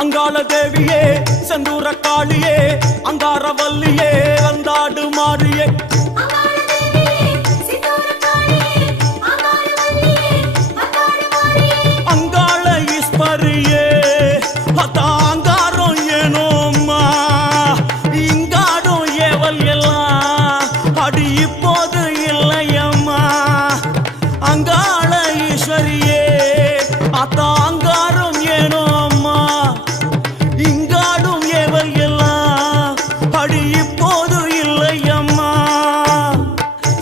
அங்காள தேவியே செந்தூர காளியே அங்காரவல்லியே வந்தாடு மாறியே அங்காள ஈஸ்வரியே அங்காரம் ஏனோம்மா இங்காடும் ஏவல் எல்லாம் அடி இப்போது இல்லையம்மா அங்காள ஈஸ்வரியே அங்காரம் ஏனோம்மா இங்காடும் ஏவல் எல்லாம் அடி இப்போது இல்லையம்மா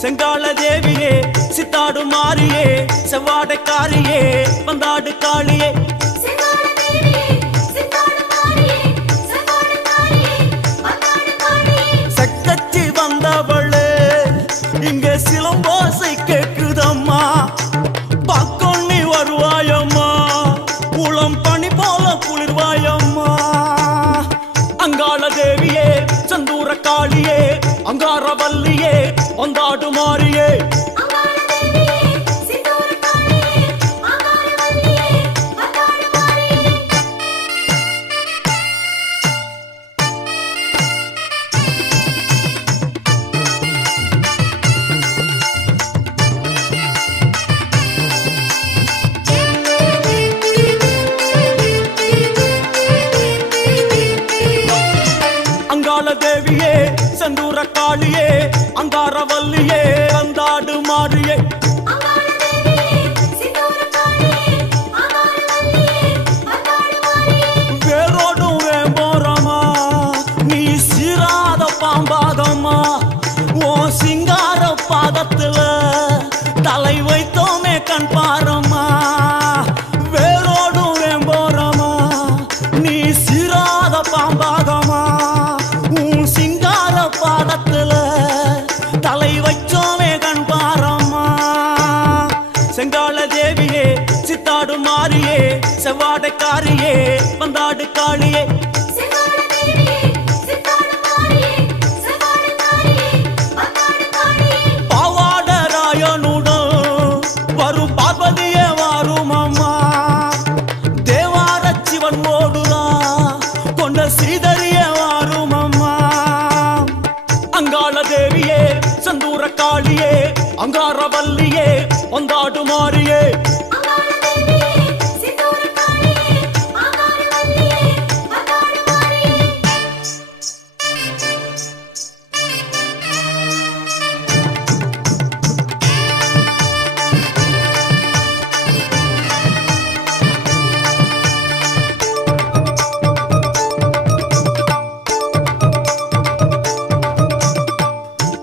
செங்கால தேவியே சித்தாடு மாறியே செவ்வாடைக்காரியே வந்தாடு காளியே சக்கச்சி வந்தவளே இங்க சிலம்போசை கேக்குதம்மா பக்கொன்னி வருவாயம்மா குளம் பனி போல குளிர்வாயம்மா அங்காள தேவியே செந்தூர காளியே அங்காரவல்லியே வந்தாடு மாறியே அங்காள தேவியே செந்தூர காளியே அங்காரவல்லியே வந்தாடு மாறியே வேரோடும் வேம்போரமா நீ சீராத பாம்பாதம்மா ஓ சிங்கார பாதத்துல தலை வைத்தோமே கண் பாரம்மா வேரோடும் வேம்போரமா நீ சீராத பாம்பாதம்மா சிங்கார பாதத்துல தலை வச்சோமே கண் பாரம்மா செங்கால தேவியே சித்தாடு மாறியே செவ்வாடைக்காரியே வந்தாடு காளியே பாவாடராயனுடன் வரும் பார்வதியே வாரும் அம்மா தேவார சிவன் ஓடுதான் கொண்ட சீதரியே வாரும் அம்மா அங்காள தேவியே செந்தூர காளியே அங்காரவல்லியே வந்தாடு மாறியே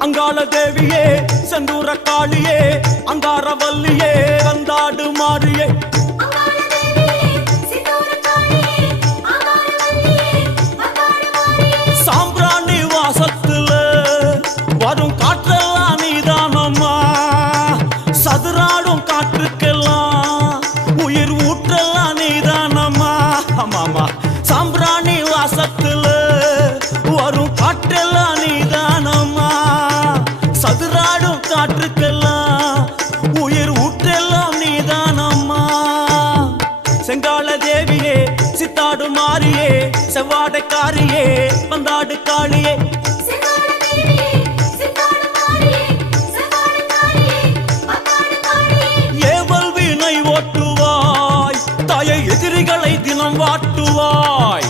அங்காள தேவியே செந்தூர காளியே அங்காரவல்லியே வந்தாடு மாறியே சாம்பிராணி வாசத்துல வரும் காற்றெல்லாம் நீதானம்மா சதுராடும் காற்றுக்கெல்லாம் உயிர் ஊற்றெல்லாம் நீதானம்மா ஆமாமா சாம்பிராணி வாசத்துல வரும் காற்றெல்லாம் நீதானம்மா சதுராடும் காற்றுக்கெல்லாம் உயிர் ஊற்றெல்லாம் நீதானம்மா செங்கால தேவியே சித்தாடு மாறியே செவ்வாடைக்காரியே வந்தாடு காளியே ஏவல் வீணை ஓட்டுவாய் தாயை எதிரிகளை தினம் வாட்டுவாய்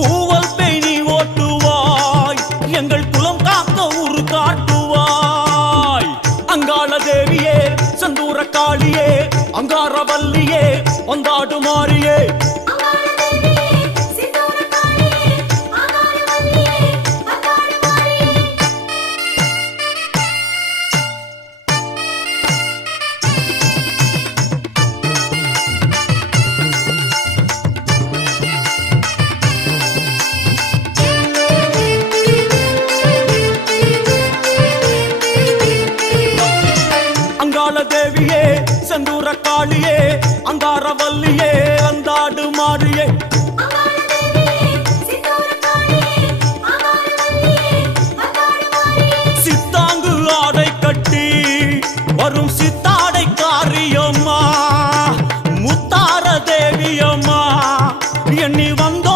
கூவல் பேணி ஓட்டுவாய் எங்கள் குலம் காக்க உரு காட்டுவாய் அங்காள தேவியே செந்தூர காளியே அங்காரவல்லியே வந்தாடு மாறியே அங்காள தேவியே செந்தூர காளியே அங்காரவல்லியே வந்தாடு மாறியே சித்தாங்கு ஆடை கட்டி வரும் சித்தாடை காரியம்மா முத்தார தேவியம்மா எண்ணி வந்தோ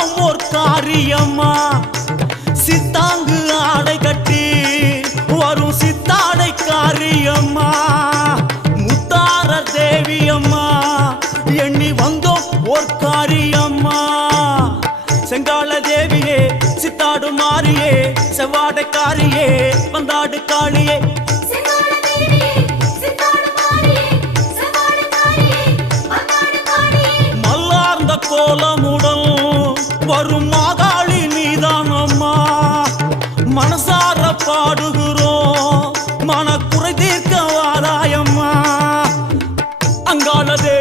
அங்காள தேவியே